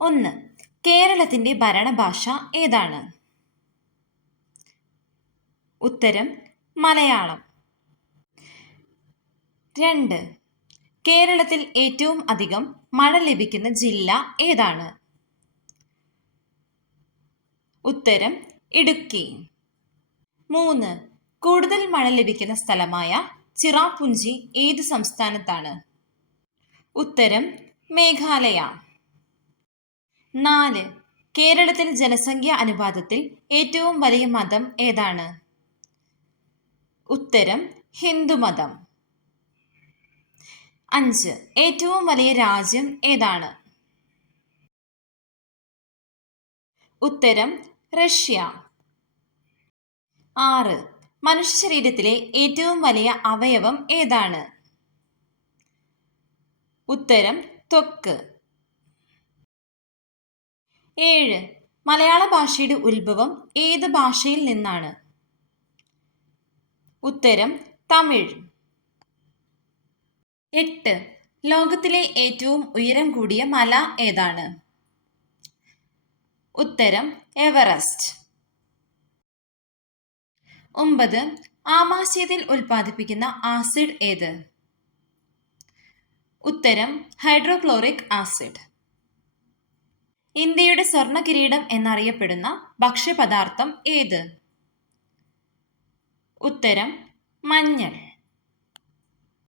1. കേരളത്തിന്റെ ഭരണഭാഷ ഏതാണ്? ഉത്തരം മലയാളം. 2. കേരളത്തിൽ ഏറ്റവും അധികം മഴ ലഭിക്കുന്ന ജില്ല ഏതാണ്? ഉത്തരം ഇടുക്കി. 3. കൂടുതൽ മഴ ലഭിക്കുന്ന സ്ഥലമായ ചിറാപുഞ്ചി ഏത് സംസ്ഥാനത്താണ്? ഉത്തരം മേഘാലയ. 4. കേരളത്തിൽ ജനസംഖ്യാ അനുപാതത്തിൽ ഏറ്റവും വലിയ മതം ഏതാണ്? ഉത്തരം ഹിന്ദുമതം. 5. ഏറ്റവും വലിയ രാജ്യം ഏതാണ്? ഉത്തരം റഷ്യ. 6. മനുഷ്യ ശരീരത്തിലെ ഏറ്റവും വലിയ അവയവം ഏതാണ്? ഉത്തരം ത്വക്ക്. 7. മലയാള ഭാഷയുടെ ഉത്ഭവം ഏത് ഭാഷയിൽ നിന്നാണ്? ഉത്തരം തമിഴ്. 8. ലോകത്തിലെ ഏറ്റവും ഉയരം കൂടിയ മല ഏതാണ്? ഉത്തരം എവറസ്റ്റ്. 9. ആമാശയത്തിൽ ഉൽപ്പാദിപ്പിക്കുന്ന ആസിഡ് ഏത്? ഉത്തരം ഹൈഡ്രോക്ലോറിക് ആസിഡ്. ഇന്ത്യയുടെ സ്വർണ്ണ കിരീടം എന്നറിയപ്പെടുന്ന ഭക്ഷ്യപദാർത്ഥം ഏത്? ഉത്തരം മഞ്ഞൾ.